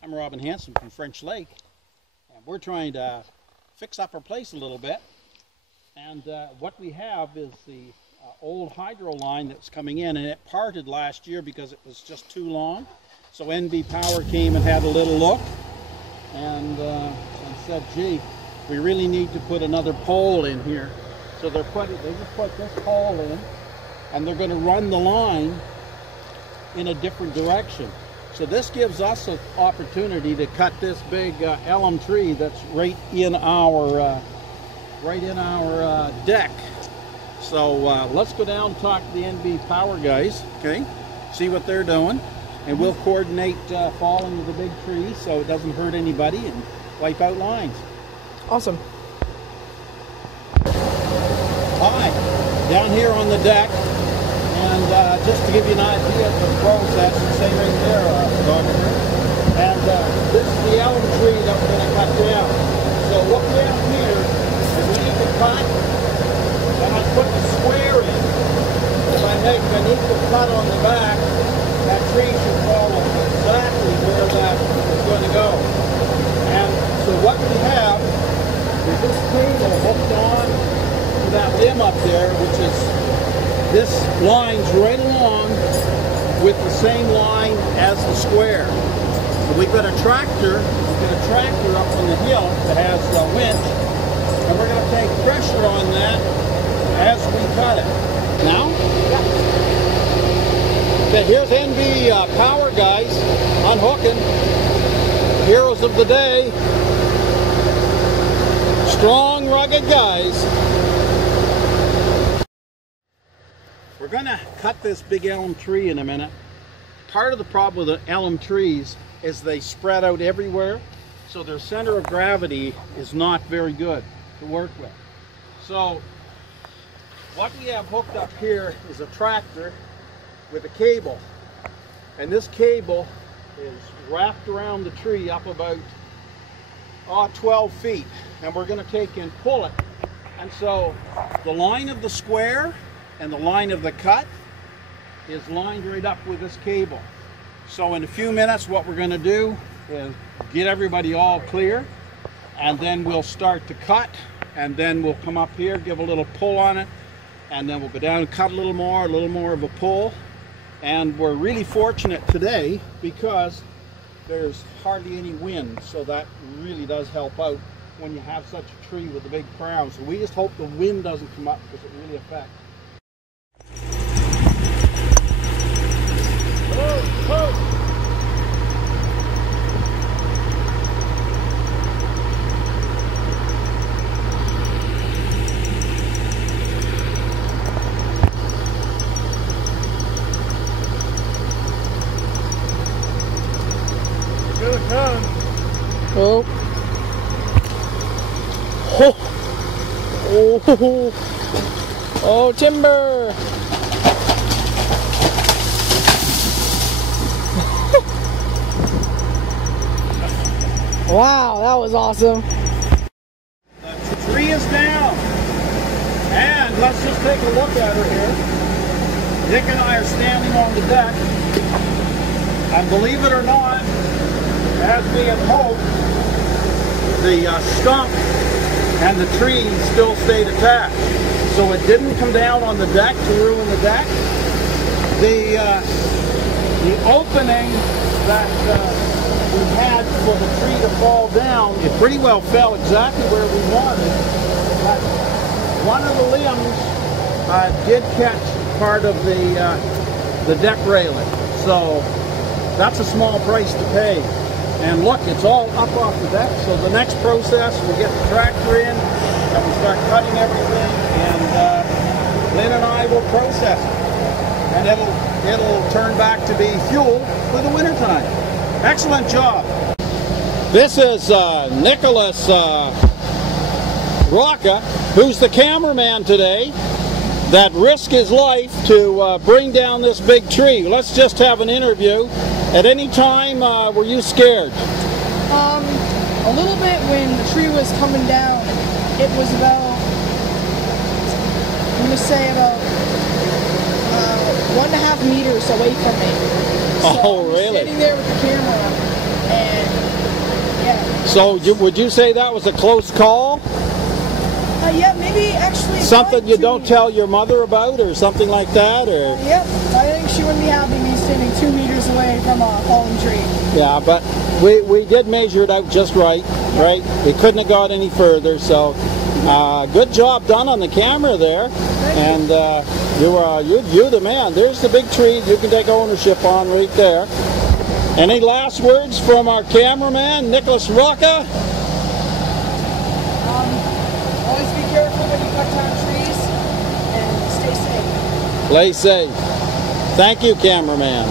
I'm Robin Hanson from French Lake, and we're trying to fix up our place a little bit. And what we have is the old hydro line that's coming in, and it parted last year because it was just too long. So NB Power came and had a little look and said, gee, we really need to put another pole in here. So they just put this pole in, and they're going to run the line in a different direction. So this gives us an opportunity to cut this big elm tree that's right in our deck. So let's go down and talk to the NB Power guys, okay? See what they're doing, and we'll coordinate falling of the big tree so it doesn't hurt anybody and wipe out lines. Awesome. Hi, down here on the deck. And just to give you an idea of the process, say right there, Doctor. And this is the elm tree that we're going to cut down. So what we have here is we need to cut, and I put the square in. If I make an equal cut on the back, that tree should follow exactly where that is going to go. And so what we have is this cable hooked on to that limb up there, which is this line's right along with the same line as the square. So we've got a tractor up on the hill that has a winch, and we're going to take pressure on that as we cut it. Now? Yeah. Okay, here's NB Power guys unhooking. Heroes of the day. Strong, rugged guys. We're going to cut this big elm tree in a minute. Part of the problem with the elm trees is they spread out everywhere, so their center of gravity is not very good to work with. So what we have hooked up here is a tractor with a cable, and this cable is wrapped around the tree up about 12 feet, and we're going to take and pull it. And so the line of the square and the line of the cut is lined right up with this cable. So in a few minutes what we're going to do is get everybody all clear, and then we'll start to cut, and then we'll come up here, give a little pull on it, and then we'll go down and cut a little more of a pull. And we're really fortunate today because there's hardly any wind, so that really does help out when you have such a tree with a big crown. So we just hope the wind doesn't come up because it really affects. Oh. Oh. Oh. Oh, timber. Wow, that was awesome. The tree is down. And let's just take a look at her here. Dick and I are standing on the deck. And believe it or not, as we had hoped, the stump and the tree still stayed attached. So it didn't come down on the deck to ruin the deck. The opening that we had for the tree to fall down, it pretty well fell exactly where we wanted. But one of the limbs did catch part of the deck railing. So that's a small price to pay. And look, it's all up off the deck. So the next process, we'll get the tractor in, and we'll start cutting everything, and Lynn and I will process it. And it'll turn back to be fuel for the wintertime. Excellent job. This is Nicholas Rocca, who's the cameraman today, that risked his life to bring down this big tree. Let's just have an interview. At any time, were you scared? A little bit when the tree was coming down. It was about, I'm going to say about 1.5 meters away from me. So oh, really? I was sitting there with the camera, and So would you say that was a close call? Yeah, maybe actually. Something you don't tell your mother about, or something like that, or? Yep, I think she wouldn't be happy me standing 2 meters away from a fallen tree. Yeah, but we did measure it out just right, right? We couldn't have got any further, so good job done on the camera there. And you're the man. There's the big tree you can take ownership on right there. Any last words from our cameraman, Nicholas Rocca? Always be careful when you cut down trees, and stay safe. Play safe. Thank you, cameraman.